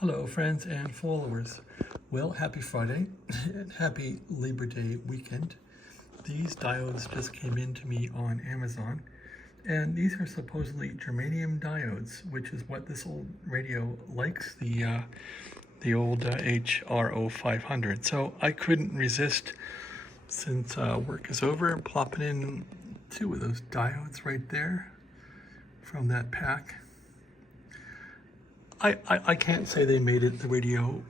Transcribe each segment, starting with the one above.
Hello, friends and followers. Well, happy Friday and happy Labor Day weekend. These diodes just came in to me on Amazon, and these are supposedly germanium diodes, which is what this old radio likes, the old HRO 500. So I couldn't resist, since work is over, plopping in two of those diodes right there from that pack. I can't say they made the radio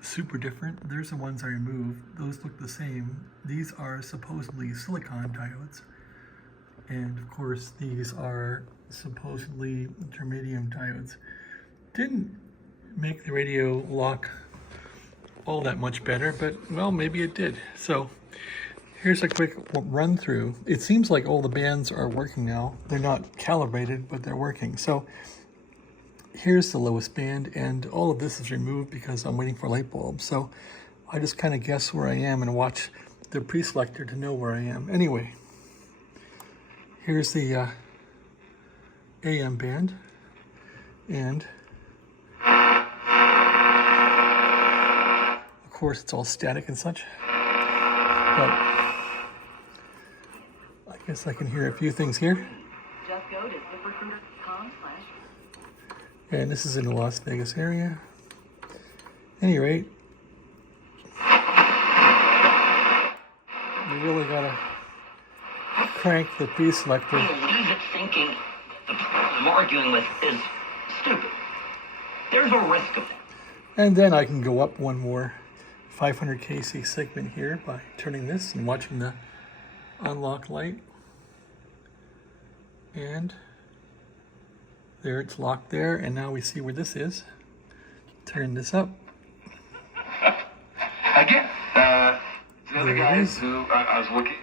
super different. There's the ones I removed. Those look the same. These are supposedly silicon diodes. And of course, these are supposedly germanium diodes. Didn't make the radio lock all that much better, but well, maybe it did. So here's a quick run through. It seems like all the bands are working now. They're not calibrated, but they're working. So here's the lowest band, and all of this is removed because I'm waiting for light bulbs. So I just kind of guess where I am and watch the pre-selector to know where I am. Anyway, here's the AM band, and of course it's all static and such, but I guess I can hear a few things here. Just go to ziprecruiter.com/. And this is in the Las Vegas area. Any rate, you really gotta crank the pre-selector. Leave it thinking the problem we're arguing with is stupid. There's a risk of that. And then I can go up one more 500 kc segment here by turning this and watching the unlock light. And there, it's locked there, and now we see where this is. Turn this up. Again, the other There it guys is. who I was looking.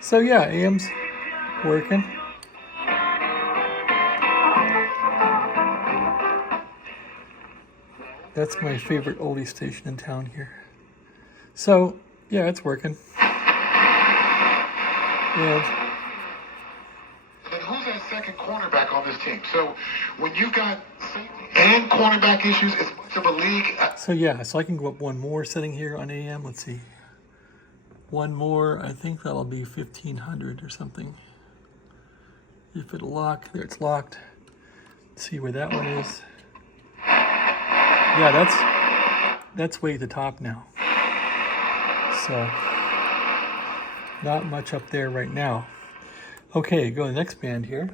So yeah, AM's working. That's my favorite oldie station in town here. So yeah, it's working. And Who's that second cornerback on this team? So when you've got safety and cornerback issues, it's much of a league. so yeah, so I can go up one more setting here on AM. Let's see. One more, I think that'll be 1500 or something. If it'll lock, there it's locked. Let's see where that one is. Yeah, that's way at the top now. So not much up there right now. Okay, go to the next band here.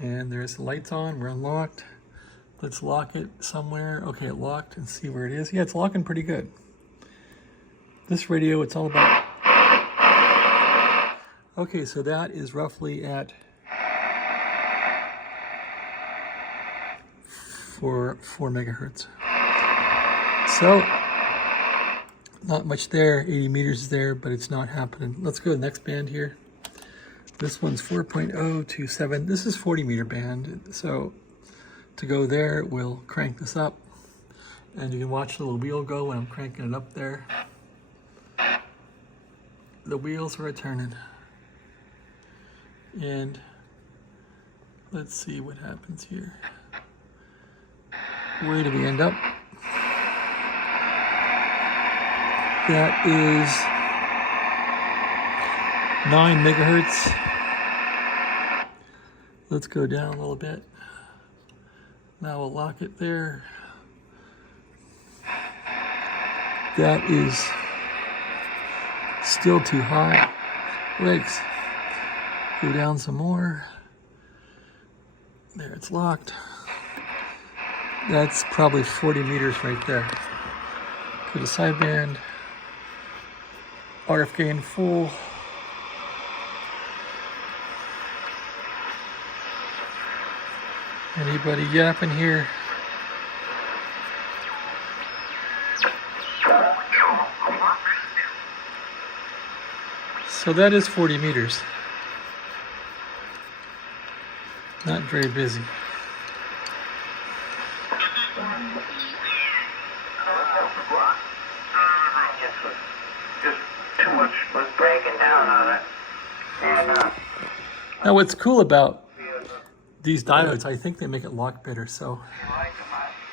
And there's the lights on, we're unlocked. Let's lock it somewhere. Okay, it locked, and see where it is. Yeah, it's locking pretty good. This radio, it's all about. Okay, so that is roughly at 4 megahertz. So, not much there, 80 meters there, but it's not happening. Let's go to the next band here. This one's 4.027. This is 40 meter band. So to go there, we'll crank this up, and you can watch the little wheel go when I'm cranking it up there. The wheels are turning. And let's see what happens here. Where do we end up? That is 9 megahertz. Let's go down a little bit. Now we'll lock it there. That is still too high. Legs. Go down some more. There, it's locked. That's probably 40 meters right there. Go to sideband. RF gain full. Anybody yapping here? So that is 40 meters. Not very busy. Just too much was breaking down on it. And Now what's cool about these diodes, I think they make it lock better. So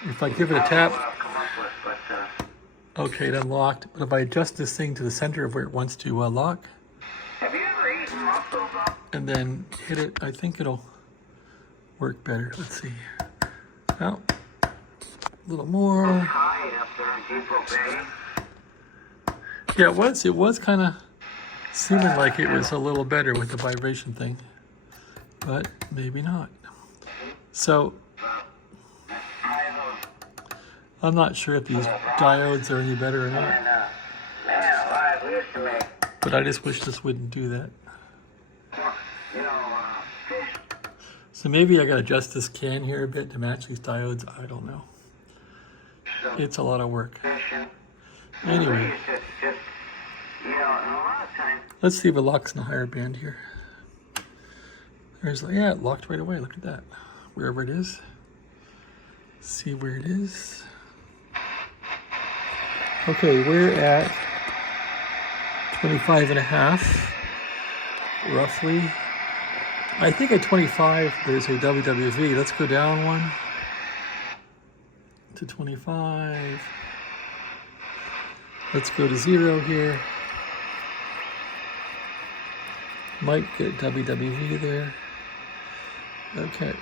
if I give it a tap, okay, it unlocked. But if I adjust this thing to the center of where it wants to lock, and then hit it, I think it'll work better. Let's see. Now, a little more. Yeah, it was kind of seeming like it was a little better with the vibration thing, but maybe not. So I'm not sure if these diodes are any better or not, but I just wish this wouldn't do that. So maybe I gotta adjust this can here a bit to match these diodes. I don't know. It's a lot of work. Anyway, let's see if it locks in a higher band here. Yeah, it locked right away. Look at that. Wherever it is. See where it is. Okay, we're at 25.5, roughly. I think at 25, there's a WWV. Let's go down one to 25. Let's go to 0 here. Might get WWV there. Okay.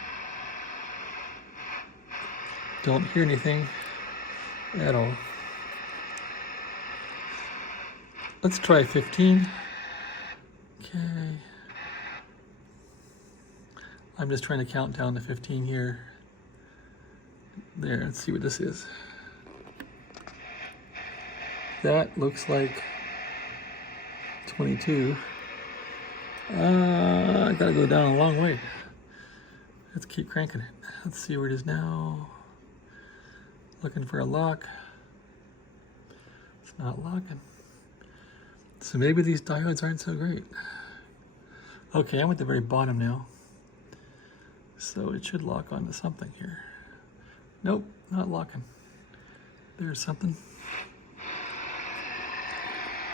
Don't hear anything at all. Let's try 15. Okay. I'm just trying to count down to 15 here. There, let's see what this is. That looks like 22. I gotta go down a long way. Let's keep cranking it. Let's see where it is now. Looking for a lock. It's not locking. So maybe these diodes aren't so great. Okay, I'm at the very bottom now. So it should lock onto something here. Nope, not locking. There's something.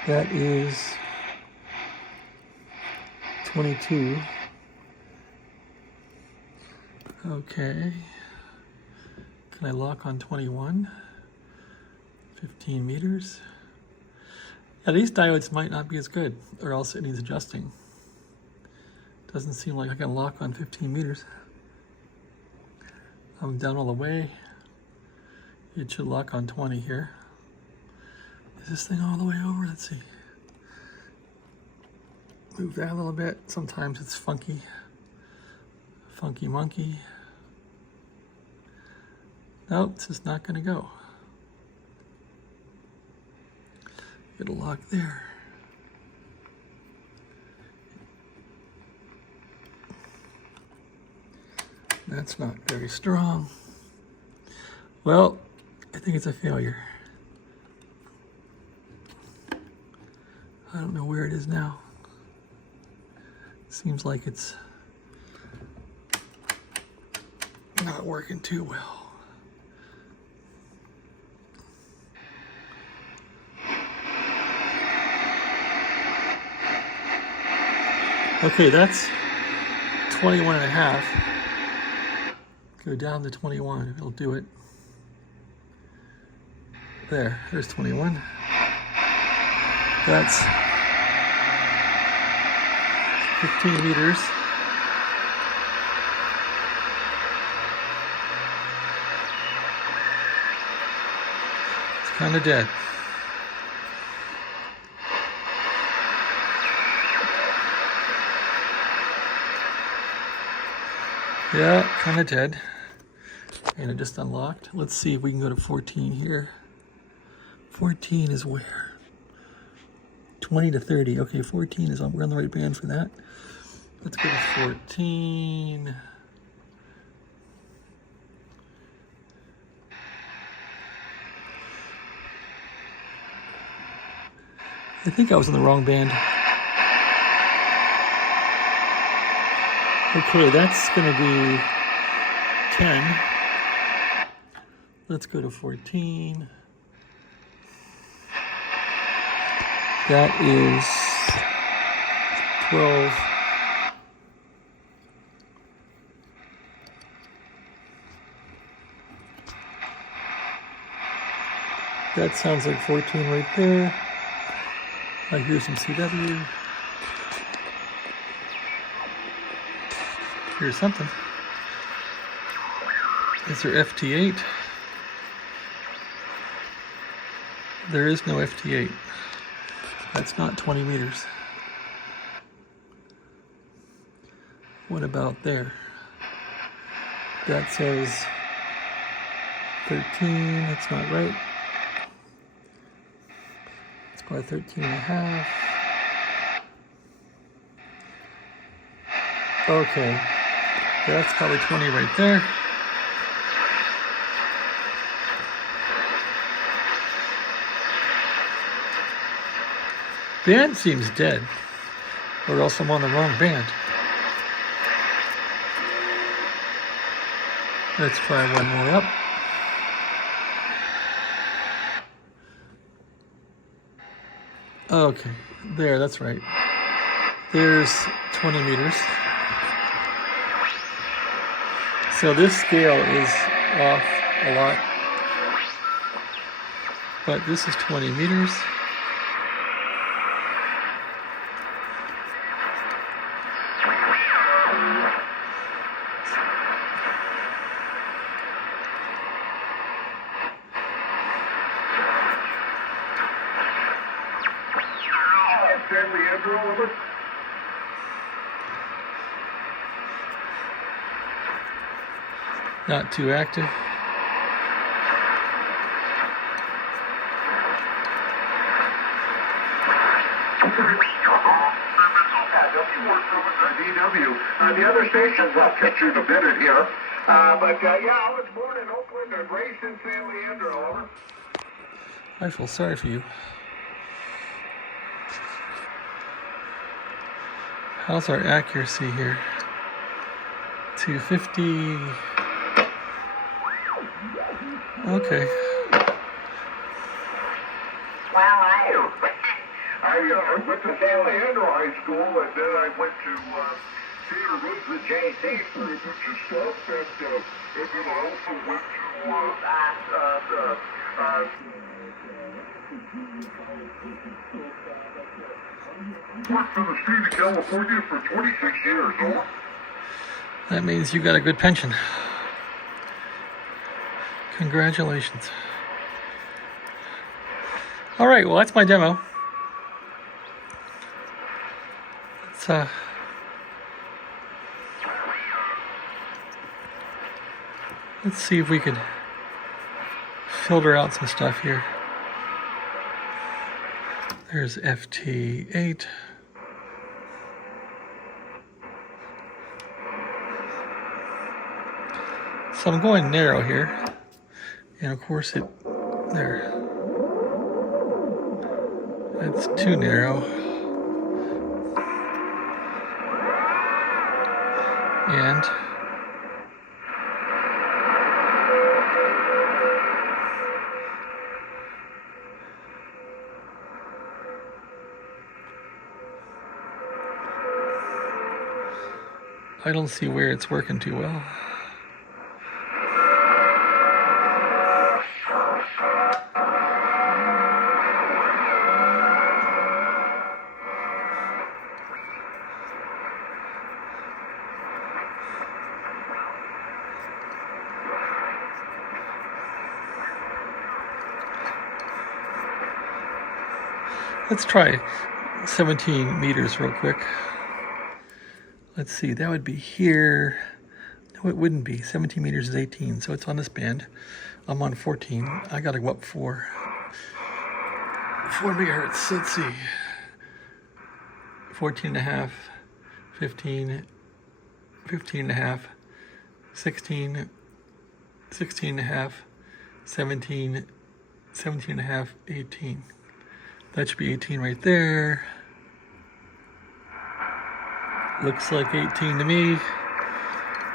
That is 22. Okay. Can I lock on 21? 15 meters. Yeah, these diodes might not be as good, or else it needs adjusting. Doesn't seem like I can lock on 15 meters. I'm down all the way. It should lock on 20 here. Is this thing all the way over? Let's see. Move that a little bit. Sometimes it's funky. Funky monkey. Nope, it's just not going to go. Get a lock there. That's not very strong. Well, I think it's a failure. I don't know where it is now. Seems like it's not working too well. Okay, that's 21.5. Go down to 21, it'll do it. There's 21. That's 15 meters. It's kind of dead. Yeah, kind of dead. And it just unlocked. Let's see if we can go to 14 here. 14 is where? 20 to 30. Okay, 14 is on. We're on the right band for that. Let's go to 14. I think I was in the wrong band. Okay, that's going to be 10. Let's go to 14. That is 12. That sounds like 14 right there. I hear some CW. Here's something. Is there FT8? There is no FT8. That's not 20 meters. What about there? That says 13. That's not right. It's probably 13 and a half. Okay. That's probably 20 right there. Band seems dead, or else I'm on the wrong band. Let's try one more up. Okay, there, that's right. There's 20 meters. So this scale is off a lot, but this is 20 meters. Not too active. DW. The other stations I'll picture in a minute here. But yeah, I was born in Oakland and raised in San Leandro. Over. I feel sorry for you. How's our accuracy here? 250. Okay. Well, I went to San Leandro High School, and then I went to Cedar Woods with JC for a bunch of stuff, and then I also went to worked for the state of California for 26 years, over. That means you got a good pension. Congratulations. All right, well, that's my demo. Let's see if we can filter out some stuff here. There's FT8. So I'm going narrow here. And of course there. That's too narrow. And I don't see where it's working too well. Let's try 17 meters real quick. Let's see, that would be here. No, it wouldn't be. 17 meters is 18, so it's on this band. I'm on 14. I gotta go up 4 megahertz. Let's see. 14 and a half, 15, 15 and a half, 16, 16 and a half, 17, 17 and a half, 18. That should be 18 right there. Looks like 18 to me.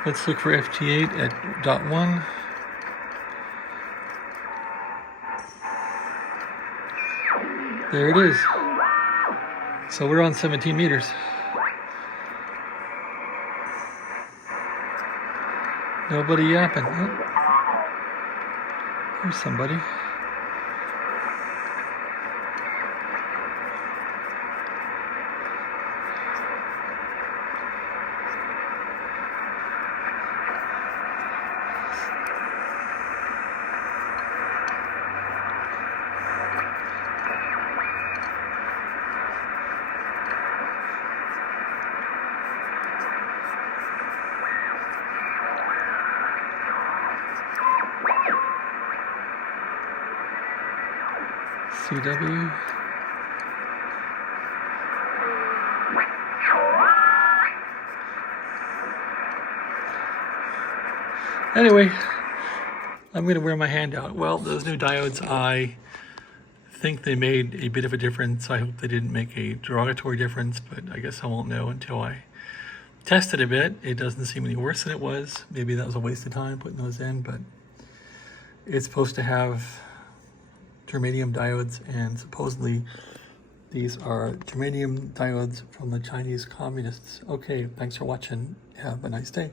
Let's look for FT8 at .1. There it is. So we're on 17 meters. Nobody yapping. Oh. Here's somebody. CW. Anyway, I'm going to wear my hand out. Well, those new diodes, I think they made a bit of a difference. I hope they didn't make a derogatory difference, but I guess I won't know until I test it a bit. It doesn't seem any worse than it was. Maybe that was a waste of time putting those in, but it's supposed to have germanium diodes, and supposedly these are germanium diodes from the Chinese communists. Okay, thanks for watching. Have a nice day.